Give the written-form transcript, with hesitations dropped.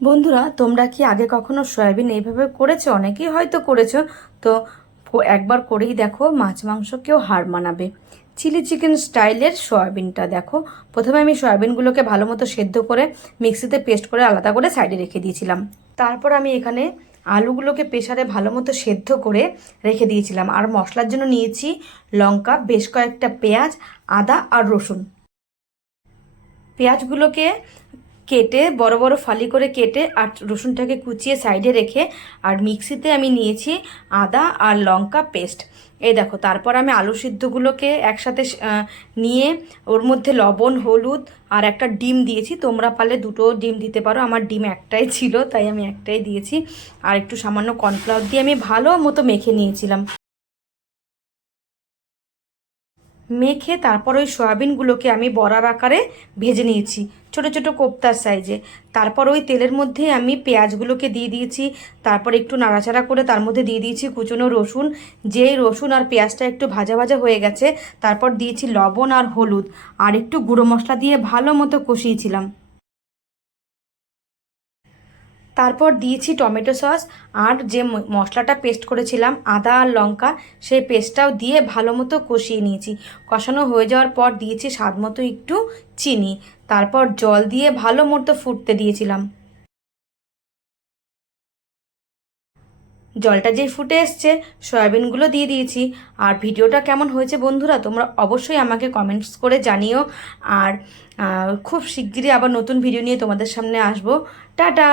বন্ধুরা, তোমরা কি আগে কখনো সয়াবিন এইভাবে করেছো? অনেকেই হয়তো করেছো। তো একবার করেই দেখো, মাছ মাংসকেও হার মানাবে। চিলি চিকেন স্টাইলের সয়াবিনটা দেখো। প্রথমে আমি সয়াবিনগুলোকে ভালো মতো সেদ্ধ করে মিক্সিতে পেস্ট করে আলাদা করে সাইডে রেখে দিয়েছিলাম। তারপর আমি এখানে আলুগুলোকে প্রেসারে ভালো মতো সেদ্ধ করে রেখে দিয়েছিলাম। আর মশলার জন্য নিয়েছি লঙ্কা, বেশ কয়েকটা পেঁয়াজ, আদা আর রসুন। পেঁয়াজগুলোকে কেটে বড় বড় ফালি করে কেটে আর রসুনটাকে কুচিয়ে সাইডে রেখে আর মিক্সিতে আমি নিয়েছি আদা আর লঙ্কা পেস্ট। এই দেখো, তারপর আমি আলু সিদ্ধগুলোকে একসাথে নিয়ে ওর মধ্যে লবণ, হলুদ আর একটা ডিম দিয়েছি। তোমরা পারলে দুটো ডিম দিতে পারো, আমার ডিম একটাই ছিল তাই আমি একটাই দিয়েছি। আর একটু সামান্য কর্নফ্লাওয়ার দিয়ে আমি ভালো মতো মেখে নিয়েছিলাম। মেখে তারপর ওই সয়াবিনগুলোকে আমি বড়ার আকারে ভেজে নিয়েছি, ছোট ছোট কোপ্তার সাইজে। তারপর ওই তেলের মধ্যে আমি পেঁয়াজগুলোকে দিয়ে দিয়েছি। তারপর একটু নাড়াচাড়া করে তার মধ্যে দিয়ে দিয়েছি কুচনো রসুন। যেই রসুন আর পেঁয়াজটা একটু ভাজা ভাজা হয়ে গেছে, তারপর দিয়েছি লবণ আর হলুদ আর একটু গুঁড়ো মশলা দিয়ে ভালো মতো কষিয়েছিলাম। তারপর দিয়েছি টমেটো সস আর যে মশলাটা পেস্ট করেছিলাম আদা আর লঙ্কা, সেই পেস্টটাও দিয়ে ভালো মতো কষিয়ে নিয়েছি। কষানো হয়ে যাওয়ার পর দিয়েছি স্বাদ মতো একটু চিনি। তারপর জল দিয়ে ভালো মতো ফুটতে দিয়েছিলাম। জলটা যেই ফুটে এসছে, সয়াবিনগুলো দিয়ে দিয়েছি। আর ভিডিওটা কেমন হয়েছে বন্ধুরা, তোমরা অবশ্যই আমাকে কমেন্টস করে জানিও। আর খুব শিগগিরই আবার নতুন ভিডিও নিয়ে তোমাদের সামনে আসবো। টাটা।